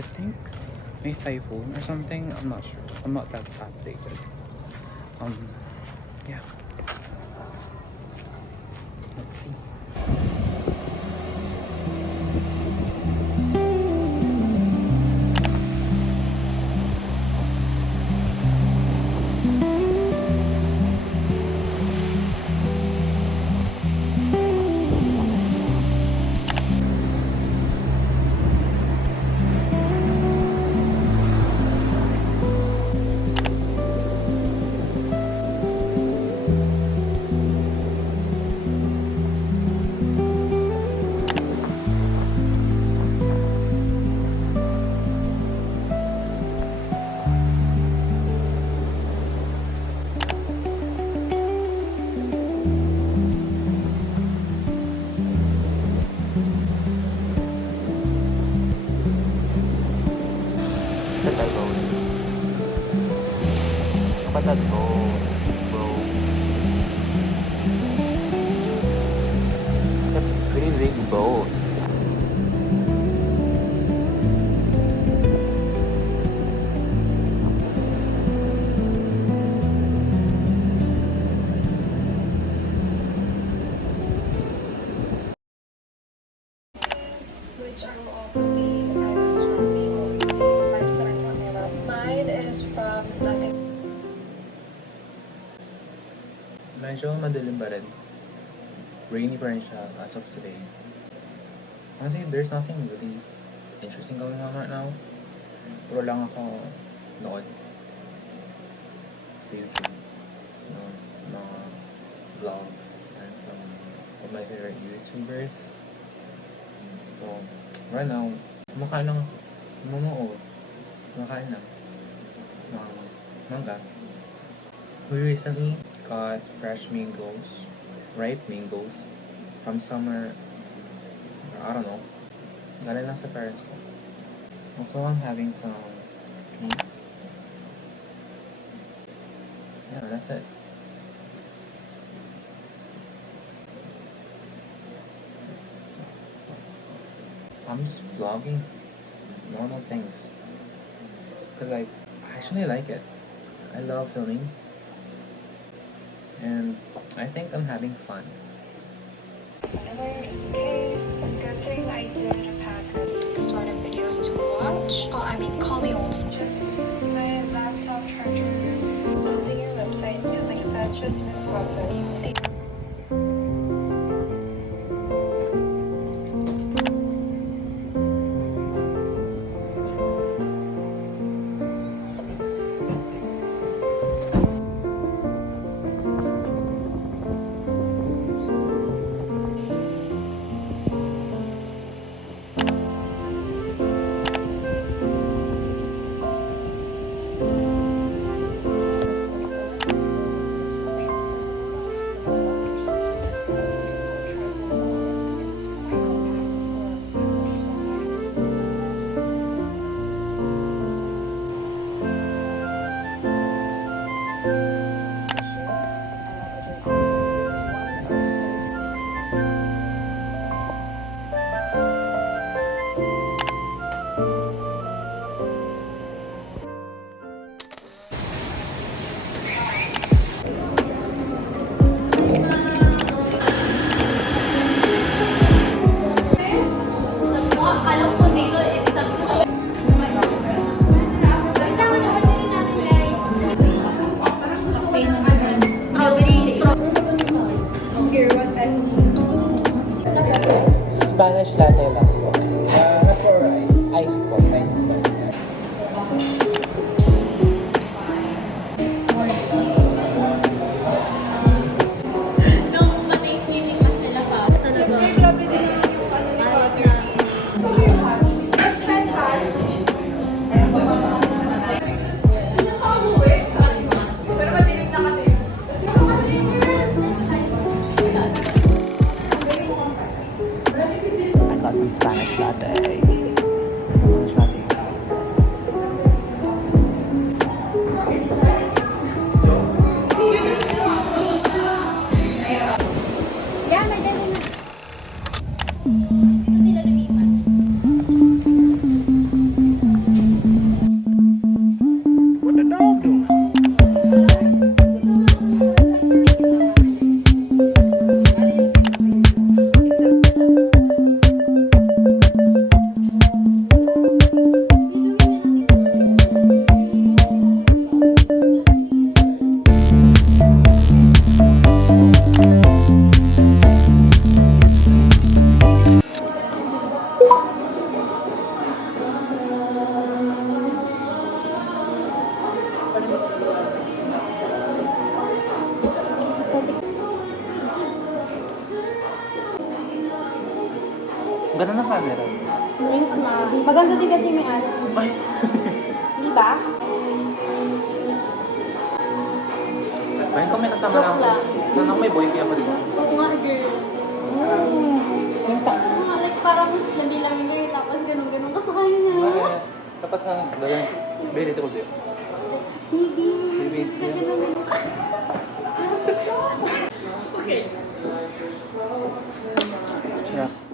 I think may typhoon or something. I'm not sure. I'm not that updated. Yeah. Let's see. Kapatid mo, bro. That's pretty big boat. Which I will also be strongly on the vibes that I'm talking about. Mine is from Nothing. Medyo madilim pa rin. Rainy pa rin siya as of today. Honestly, there's nothing really interesting going on right now. Puro lang ako nood sa YouTube. Mga vlogs and some of my favorite YouTubers. So, right now, kumakain lang ako. Manood. Kumakain lang. Manga. We recently got fresh mangoes, ripe mangoes, from somewhere, I don't know, galing lang sa parents ko. Also, I'm having some tea. Yeah, that's it. I'm just vlogging normal things. Because I actually like it. I love filming. And I think I'm having fun. Anyway, just in case. Good thing I did pack sort of videos to watch. Oh, I mean, call me old school. Just my laptop charger. Building your website using such a smooth process. Ganda ng camera. Thanks, ma. Maganda din kasi may ano. Ay! Di ba? Ayun ko may kasama Joke lang. lang. Sana may boyfriend ako dito. Oo nga, girl. Yung sa... Like parang labi-labi kayo tapos ganun-ganun ka sa kanya na. Tapos nga, gano'n. Very little bit. Baby, Baby, yeah. ganun-ganun ka. Yeah.